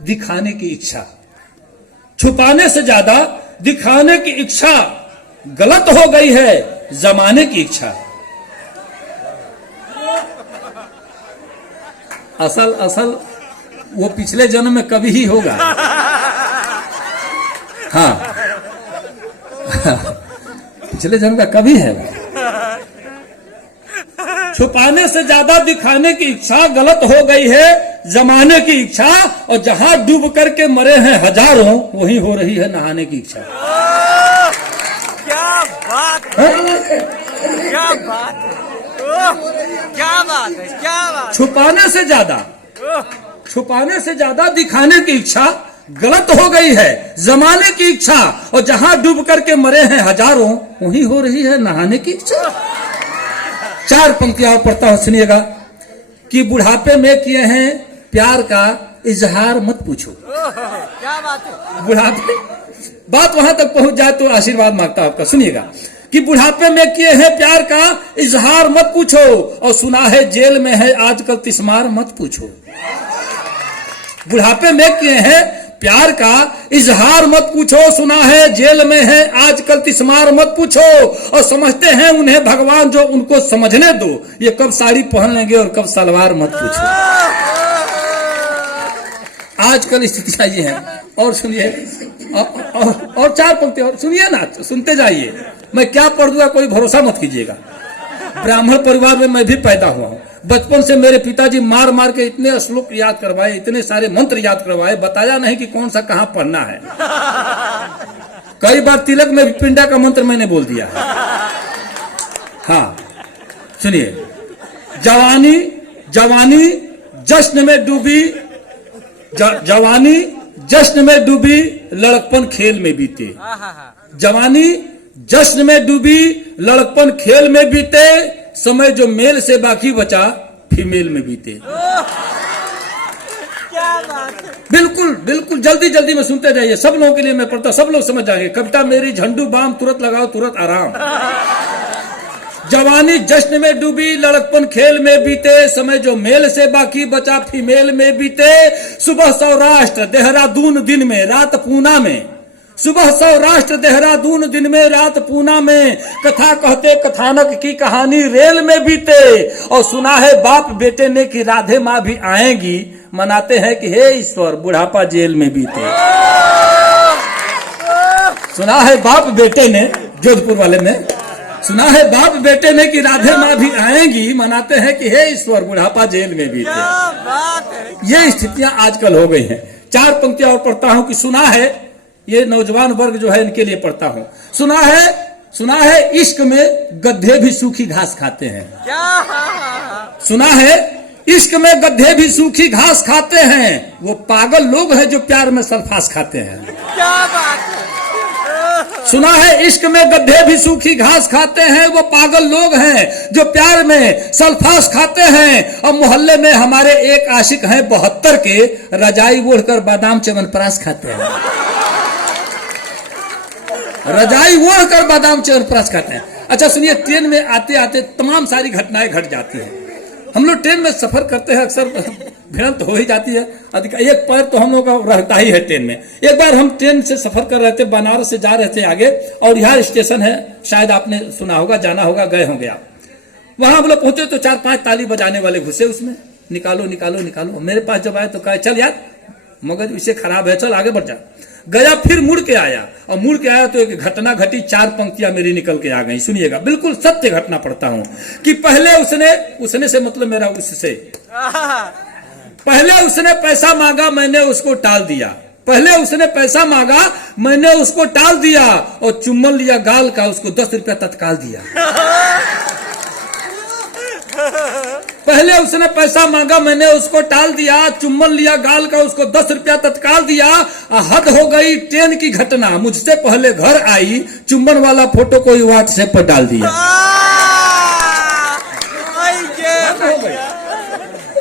दिखाने की इच्छा, छुपाने से ज्यादा दिखाने की इच्छा गलत हो गई है जमाने की इच्छा। असल असल वो पिछले जन्म में कभी ही होगा। हाँ पिछले जन्म का कभी है। छुपाने से ज्यादा दिखाने की इच्छा गलत हो गई है जमाने की इच्छा, और जहां डूब करके मरे हैं हजारों वहीं हो रही है नहाने की इच्छा। क्या बात है, क्या बात है, क्या बात है, क्या बात। छुपाने से ज्यादा दिखाने की इच्छा गलत हो गई है जमाने की इच्छा, और जहां डूब करके मरे हैं हजारों वहीं हो रही है नहाने की इच्छा। 4 पंक्तियां पढ़ता हूं, सुनिएगा कि बुढ़ापे में किए हैं प्यार का इजहार मत पूछो। क्या बात है। बुढ़ापे बात वहां तक पहुंच जाए तो आशीर्वाद मांगता हूं आपका। सुनिएगा कि बुढ़ापे में किए हैं प्यार का इजहार मत पूछो, और सुना है जेल में है आजकल तिस्मार मत पूछो। बुढ़ापे में किए हैं प्यार का इजहार मत पूछो, सुना है जेल में है आजकल तिस्मार मत पूछो, और समझते हैं उन्हें भगवान जो उनको समझने दो, ये कब साड़ी पहन लेंगे और कब सलवार मत पूछो। आजकल स्थितियां ये है। और सुनिए और 4 पंक्ति और सुनिए ना, सुनते जाइए। मैं क्या पढ़ दूंगा कोई भरोसा मत कीजिएगा। ब्राह्मण परिवार में मैं भी पैदा हुआ हूं। बचपन से मेरे पिताजी मार मार के इतने श्लोक याद करवाए, इतने सारे मंत्र याद करवाए, बताया नहीं कि कौन सा कहां पढ़ना है। कई बार तिलक में भी पिंडा का मंत्र मैंने बोल दिया। हाँ सुनिए, जवानी जवानी जश्न में डूबी, जवानी जश्न में डूबी लड़कपन खेल में बीते। जवानी जश्न में डूबी लड़कपन खेल में बीते, समय जो मेल से बाकी बचा फीमेल में बीते। क्या बात है। बिल्कुल बिल्कुल जल्दी जल्दी में सुनते जाइए, सब लोगों के लिए मैं पढ़ता, सब लोग समझ जाएंगे। कविता मेरी झंडू बाम तुरंत लगाओ तुरंत आराम। जवानी जश्न में डूबी लड़कपन खेल में बीते, समय जो मेल से बाकी बचा फीमेल में बीते। सुबह सौराष्ट्र देहरादून दिन में रात पूना में, सुबह सौराष्ट्र देहरादून दिन में रात पूना में, कथा कहते कथानक की कहानी रेल में बीते, और सुना है बाप बेटे ने कि राधे माँ भी आएंगी, मनाते हैं कि हे ईश्वर बुढ़ापा जेल में बीते। सुना है बाप बेटे ने, जोधपुर वाले ने सुना है बाप बेटे ने कि राधे माँ भी आएंगी, मनाते हैं कि हे ईश्वर बुढ़ापा जेल में बीते। क्या बात है। ये स्थितियां आजकल हो गई हैं। 4 पंक्तियां और पढ़ता हूं कि सुना है, ये नौजवान वर्ग जो है इनके लिए पढ़ता हूं। सुना है इश्क में गधे भी सूखी घास खाते हैं। क्या। सुना है इश्क में गधे भी सूखी घास खाते हैं, वो पागल लोग हैं जो प्यार में सल्फास खाते हैं। क्या बात है। सुना है इश्क में गधे भी सूखी घास खाते हैं, वो पागल लोग हैं जो प्यार में सल्फास खाते हैं। और मोहल्ले में हमारे एक आशिक हैं 72 के, रजाई ओढ़कर बादाम च्यवनप्राश खाते हैं। रजाई ओढ़कर बादाम च्यवनप्राश खाते हैं। अच्छा सुनिए, ट्रेन में आते आते तमाम सारी घटनाएं घट जाती हैं। हम लोग ट्रेन में सफर करते हैं, अक्सर भिड़ंत हो ही जाती है। एक पैर तो हम लोग का रहता ही है ट्रेन में। एक बार हम ट्रेन से सफर कर रहे थे, बनारस से जा रहे थे आगे, और यहाँ स्टेशन है, शायद आपने सुना होगा, जाना होगा, गए होंगे आप। वहां हम लोग पहुंचे तो 4-5 ताली बजाने वाले घुसे उसमें, निकालो निकालो निकालो। मेरे पास जब आए तो कहा चल यार मगज इसे खराब है, चल आगे बढ़ जा। गया, फिर मुड़ के आया, और मुड़ के आया तो एक घटना घटी। 4 पंक्तियां मेरी निकल के आ गई। सुनिएगा, बिल्कुल सत्य घटना पढ़ता हूं कि पहले उसने से मतलब मेरा उससे, पहले उसने पैसा मांगा मैंने उसको टाल दिया। पहले उसने पैसा मांगा मैंने उसको टाल दिया, और चुम्बन लिया गाल का, उसको 10 रुपया तत्काल दिया। पहले उसने पैसा मांगा मैंने उसको टाल दिया, चुम्बन लिया गाल का, उसको 10 रुपया तत्काल दिया। हद हो गई ट्रेन की घटना, मुझसे पहले घर आई, चुम्बन वाला फोटो को व्हाट्सएप पर डाल दिया।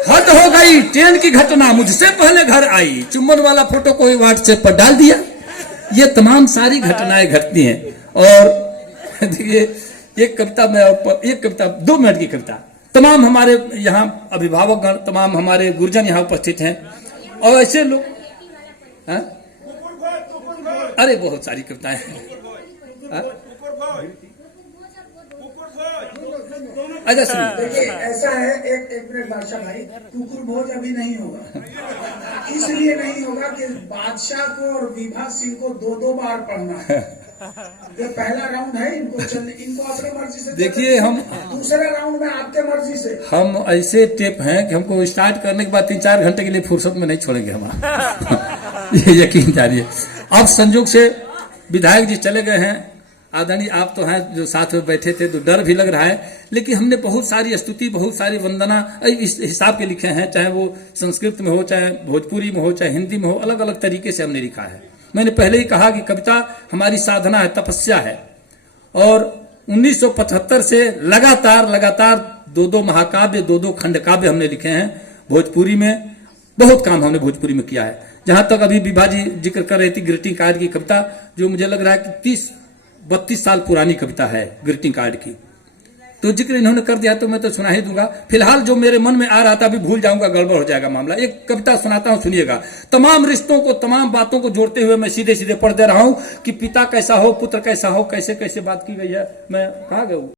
हद हो गई ट्रेन की घटना, मुझसे पहले घर आई, चुम्बन वाला फोटो को व्हाट्सएप पर डाल दिया। ये तमाम सारी घटनाएं घटती हैं। और देखिए एक कविता में, एक कविता 2 मिनट की कविता। तमाम हमारे यहाँ अभिभावकगण, तमाम हमारे गुरुजन यहाँ उपस्थित हैं, और ऐसे लोग हाँ? अरे बहुत सारी कविताएं हैं। हाँ? अच्छा सुनिए, देखिए ऐसा है, एक मिनट बादशाह भाई, कुकुर भोज अभी नहीं होगा। इसलिए नहीं होगा कि बादशाह को और विभा सिंह को दो बार पढ़ना है। ये पहला राउंड है, इनको अपनी मर्जी से देखिए हम दूसरे राउंड में आपके मर्जी से। हम ऐसे टेप हैं कि हमको स्टार्ट करने के बाद 3-4 घंटे के लिए फुर्सत में नहीं छोड़ेंगे हम। ये यकीन जानिए। अब संयोग से विधायक जी चले गए हैं, आदरणीय आप तो हैं जो साथ में बैठे थे, तो डर भी लग रहा है, लेकिन हमने बहुत सारी स्तुति, बहुत सारी वंदना इस हिसाब के लिखे हैं, चाहे वो संस्कृत में हो, चाहे भोजपुरी में हो, चाहे हिंदी में हो, अलग अलग तरीके से हमने लिखा है। मैंने पहले ही कहा कि कविता हमारी साधना है, तपस्या है, और 1975 से लगातार 2 महाकाव्य, 2 खंड काव्य हमने लिखे हैं भोजपुरी में। बहुत काम हमने भोजपुरी में किया है। जहां तक अभी विभा जी जिक्र कर रही थी ग्रीटिंग कार्ड की कविता, जो मुझे लग रहा है कि 30-32 साल पुरानी कविता है ग्रीटिंग कार्ड की, तो जिक्र इन्होंने कर दिया तो मैं तो सुना ही दूंगा। फिलहाल जो मेरे मन में आ रहा था अभी भूल जाऊंगा, गड़बड़ हो जाएगा मामला। एक कविता सुनाता हूं, सुनिएगा। तमाम रिश्तों को, तमाम बातों को जोड़ते हुए मैं सीधे सीधे पढ़ दे रहा हूं कि पिता कैसा हो, पुत्र कैसा हो, कैसे कैसे बात की गई है। मैं कहाँ गया हूं।